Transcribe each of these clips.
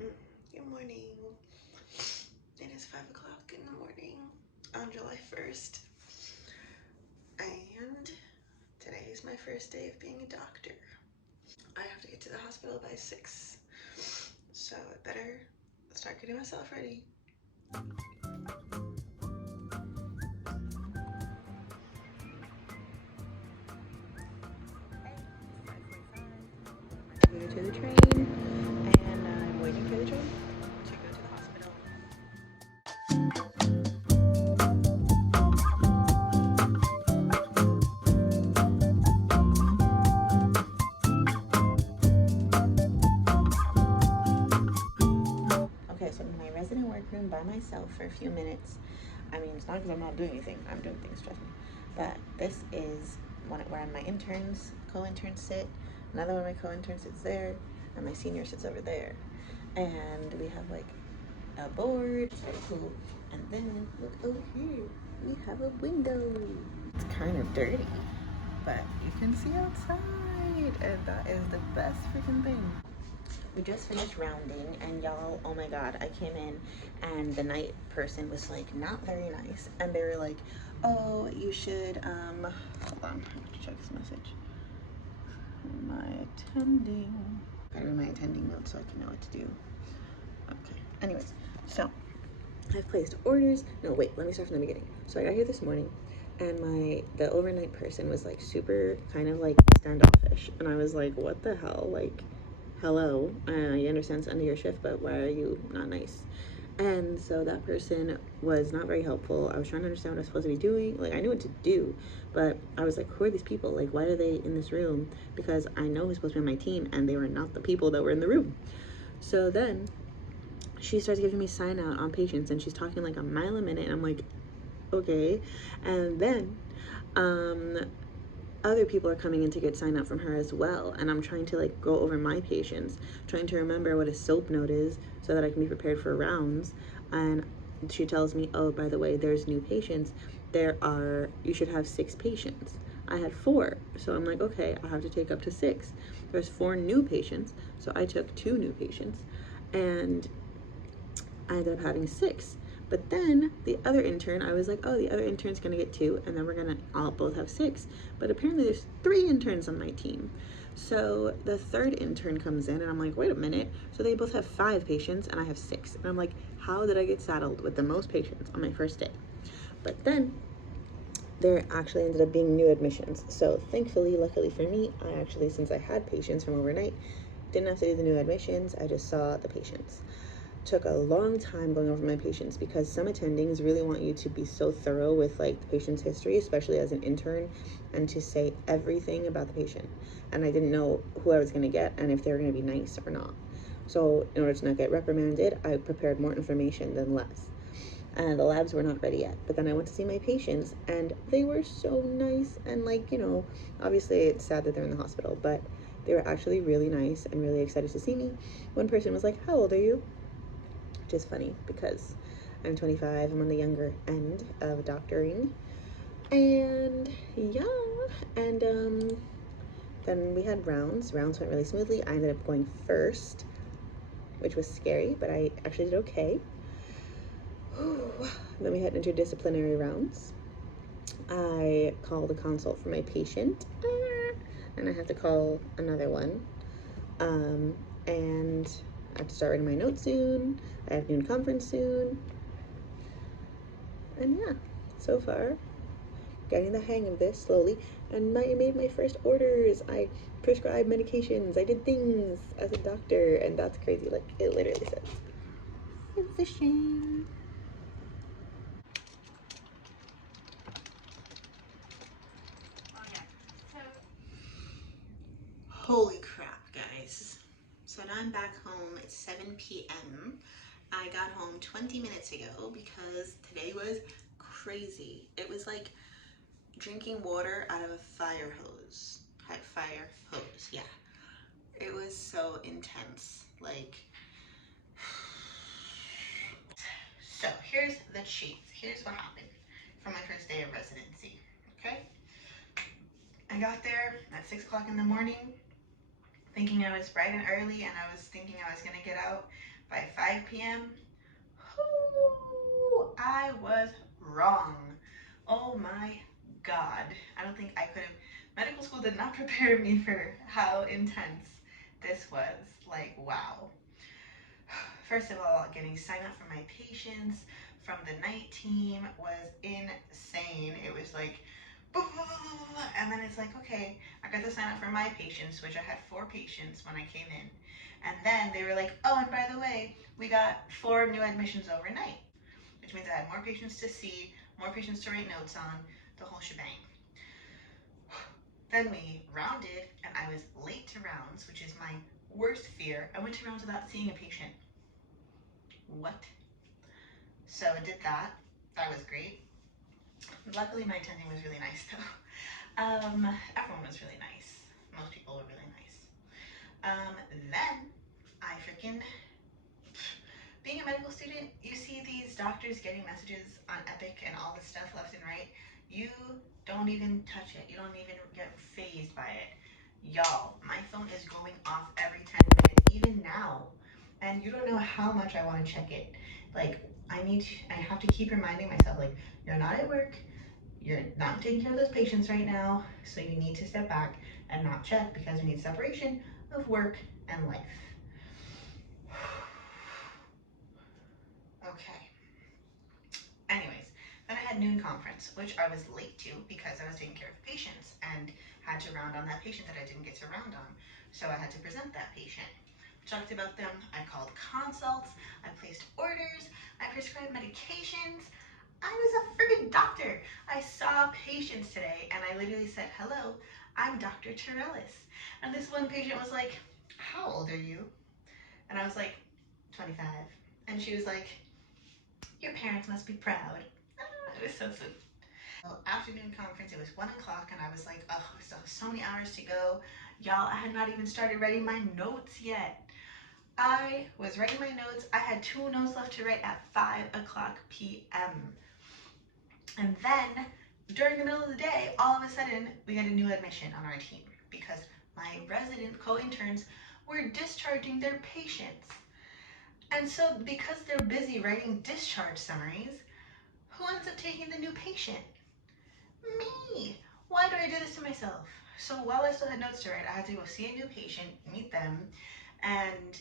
Good morning. It is 5 o'clock in the morning on July 1st. And today is my first day of being a doctor. I have to get to the hospital by 6. So I better start getting myself ready. Go to the train, and I'm waiting for the train to go to the hospital. Okay, so I'm in my resident workroom by myself for a few minutes. I mean, it's not because I'm not doing anything. I'm doing things, trust me. But this is where my interns, co-interns sit. Another one of my co-interns sits there, and my senior sits over there. And we have like a board. It's very cool. And then look over here. We have a window. It's kind of dirty, but you can see outside, and that is the best freaking thing. We just finished rounding, and y'all, oh my god, I came in and the night person was like not very nice, and they were like, oh, you should hold on, I have to check this message. My attending, gotta read my attending notes so I can know what to do. Okay, anyways, so I've placed orders. No, wait, let me start from the beginning. So I got here this morning, and the overnight person was like super kind of like standoffish, and I was like, what the hell, like, hello, you understand it's end of your shift, but why are you not nice? And so that person was not very helpful. I was trying to understand what I was supposed to be doing. Like, I knew what to do, but I was like, who are these people? Like, why are they in this room? Because I know who's supposed to be on my team, and they were not the people that were in the room. So then she starts giving me sign out on patients, and she's talking like a mile a minute, and I'm like, okay. And then other people are coming in to get sign up from her as well, and I'm trying to like go over my patients, trying to remember what a soap note is so that I can be prepared for rounds. And she tells me, oh, by the way, there's new patients. You should have 6 patients. I had 4, so I'm like, okay, I have to take up to 6. There's 4 new patients, so I took 2 new patients, and I ended up having 6. But then the other intern, I was like, oh, the other intern's gonna get 2, and then we're gonna all both have 6. But apparently there's 3 interns on my team. So the third intern comes in, and I'm like, wait a minute. So they both have 5 patients, and I have 6. And I'm like, how did I get saddled with the most patients on my first day? But then there actually ended up being new admissions. So thankfully, luckily for me, I actually, since I had patients from overnight, didn't have to do the new admissions. I just saw the patients. Took a long time going over my patients because some attendings really want you to be so thorough with like the patient's history, especially as an intern, and to say everything about the patient. And I didn't know who I was going to get and if they were going to be nice or not. So in order to not get reprimanded, I prepared more information than less. And the labs were not ready yet. But then I went to see my patients, and they were so nice. And like, obviously it's sad that they're in the hospital, but they were actually really nice and really excited to see me. One person was like, how old are you? Which is funny because I'm 25. I'm on the younger end of doctoring. And yeah, and then we had rounds. Rounds went really smoothly. I ended up going first, which was scary, but I actually did okay. Then we had interdisciplinary rounds. I called a consult for my patient, and I have to call another one. And I have to start writing my notes soon. I have noon conference soon. And yeah, so far, getting the hang of this slowly. And I made my first orders. I prescribed medications. I did things as a doctor, and that's crazy. Like, it literally says physician. Holy crap, guys. So now I'm back home. It's 7 p.m. I got home 20 minutes ago because today was crazy. It was like drinking water out of a fire hose. Fire hose, yeah. It was so intense. Like, so here's the cheats. Here's what happened for my first day of residency. Okay? I got there at 6 o'clock in the morning, thinking I was bright and early, and I was thinking I was gonna get out By 5 p.m., I was wrong. Oh my God. I don't think I could have. Medical school did not prepare me for how intense this was. Like, wow. First of all, getting signed up for my patients from the night team was insane. It was like, and then it's like, okay, I got to sign up for my patients, which I had 4 patients when I came in. And then they were like, oh, and by the way, we got 4 new admissions overnight, which means I had more patients to see, more patients to write notes on, the whole shebang. Then we rounded, and I was late to rounds, which is my worst fear. I went to rounds without seeing a patient. What? So I did that. That was great. Luckily, my attending was really nice, though. Everyone was really nice. Most people were really nice. Then I freaking, being a medical student, you see these doctors getting messages on Epic and all this stuff left and right. You don't even touch it. You don't even get fazed by it. Y'all, my phone is going off every 10 minutes, even now. And you don't know how much I want to check it. Like, I have to keep reminding myself, like, you're not at work, you're not taking care of those patients right now, so you need to step back and not check, because we need separation of work and life. Okay. Anyways, then I had noon conference, which I was late to because I was taking care of patients and had to round on that patient that I didn't get to round on. So I had to present that patient. Talked about them, I called consults, I placed orders, I prescribed medications. I was a friggin' doctor. I saw patients today and I literally said, hello, I'm Dr. Torrellas. And this one patient was like, how old are you? And I was like, 25. And she was like, your parents must be proud. It was so sweet. Afternoon conference, it was 1 o'clock and I was like, oh, still so many hours to go. Y'all, I had not even started writing my notes yet. I was writing my notes. I had 2 notes left to write at 5 o'clock p.m. And then during the middle of the day, all of a sudden, we got a new admission on our team because my resident co-interns were discharging their patients. And so because they're busy writing discharge summaries, who ends up taking the new patient? Me. Why do I do this to myself? So while I still had notes to write, I had to go see a new patient, meet them, and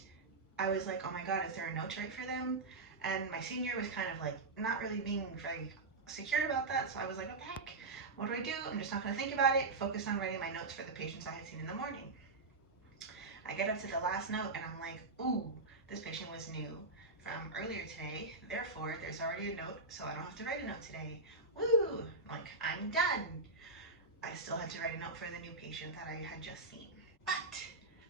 I was like, oh my God, is there a note to write for them? And my senior was kind of like not really being very secure about that, so I was like, what the heck? What do I do? I'm just not going to think about it. Focus on writing my notes for the patients I had seen in the morning. I get up to the last note and I'm like, ooh, this patient was new from earlier today. Therefore, there's already a note, so I don't have to write a note today. Woo! Like, I'm done. I still had to write a note for the new patient that I had just seen. But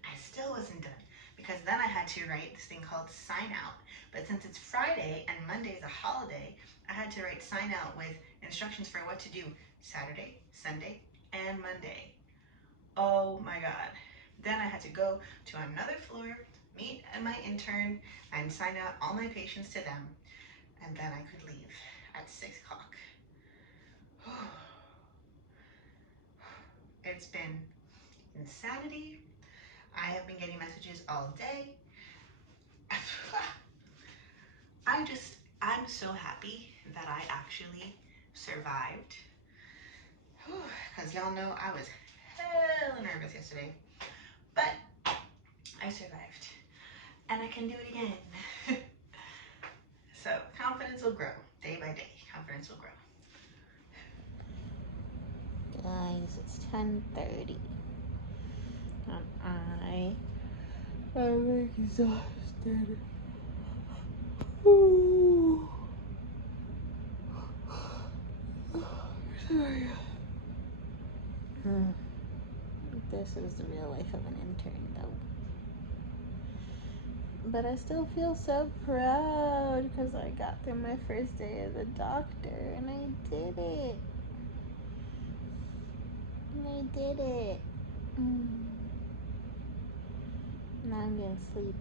I still wasn't done because then I had to write this thing called sign out. But since it's Friday and Monday is a holiday, I had to write sign out with instructions for what to do Saturday, Sunday, and Monday. Oh my God. Then I had to go to another floor, meet my intern, and sign out all my patients to them. And then I could leave at 6 o'clock. It's been insanity. I have been getting messages all day. I'm so happy that I actually survived. Because y'all know I was hella nervous yesterday. But I survived. And I can do it again. So confidence will grow day by day. Confidence will grow. Guys, it's 10:30. And I am exhausted. Ooh. Sorry. This is the real life of an intern, though. But I still feel so proud because I got through my first day as a doctor and I did it. And I did it. Now I'm gonna sleep.